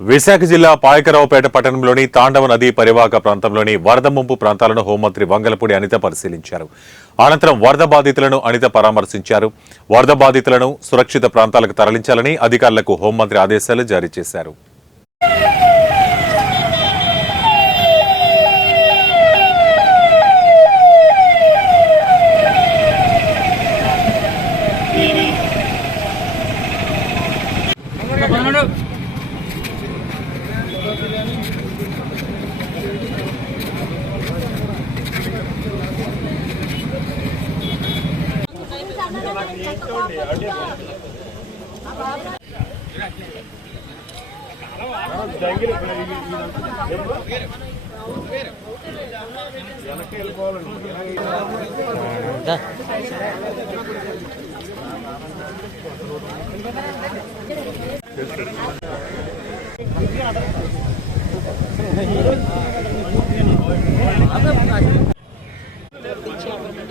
విశాఖ జిల్లా పాయకరావుపేట పట్టణంలోని తాండవ నదీ పరివాహక ప్రాంతంలోని వరద ముంపు ప్రాంతాలను హోంమంత్రి వంగలపూడి అనిత పరిశీలించారు. అనంతరం వరద బాధితులను అనిత పరామర్శించారు. వరద బాధితులను సురక్షిత ప్రాంతాలకు తరలించాలని అధికారులకు హోంమంత్రి ఆదేశాలు జారీ చేశారు.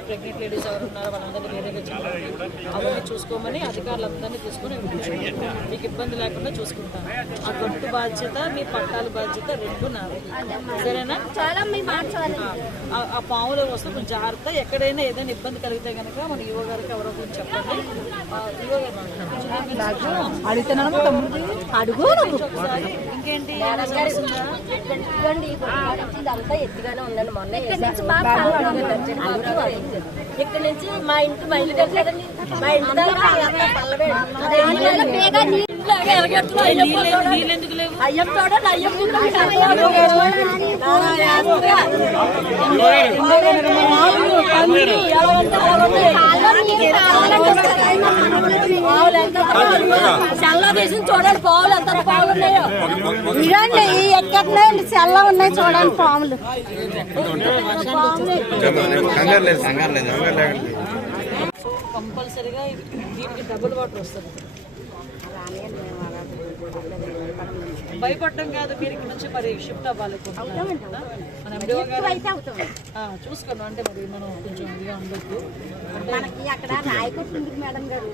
ప్రెగ్నెంట్ లేడీస్ ఎవరు ఉన్నారో వాళ్ళందరినీ వేరేగా అవన్నీ చూసుకోమని అధికారులందరినీ తీసుకుని మీకు ఇబ్బంది లేకుండా చూసుకుంటాను. ఆ గట్టు బాధ్యత మీ పట్టాల బాధ్యత రెండు నాది, సరేనా? ఆ పాములు వస్తే కొంచెం జాగ్రత్త. ఎక్కడైనా ఏదైనా ఇబ్బంది కలిగితే కనుక మన ఈవో గారికి ఎవరో కొంచెం చెప్పండి. ఈవో గారు ఒకసారి ఇంకేంటి ఎత్తుగానే ఉందండి. మొన్న ఇక్కడ నుంచి మా ఇంటి బయలుదేరలేదండి. మా ఇంటి చల్ల తీసి చూడండి పావులు ఎంత పావులు ఉన్నాయో. ఇదండి ఎక్కడ చల్ల ఉన్నాయి చూడండి పాములు. కంపల్సరీగా దీనికి డబుల్ వాటర్ వస్తుంది. భయపడడం కాదు, మీరు ఇక్కడ నుంచి మరి షిఫ్ట్ అవ్వాలి. చూసుకోండి, అంటే మరి మనం కొంచెం ఇదిగా ఉండొద్దు. అక్కడ రాయకొట్టు మేడం గారు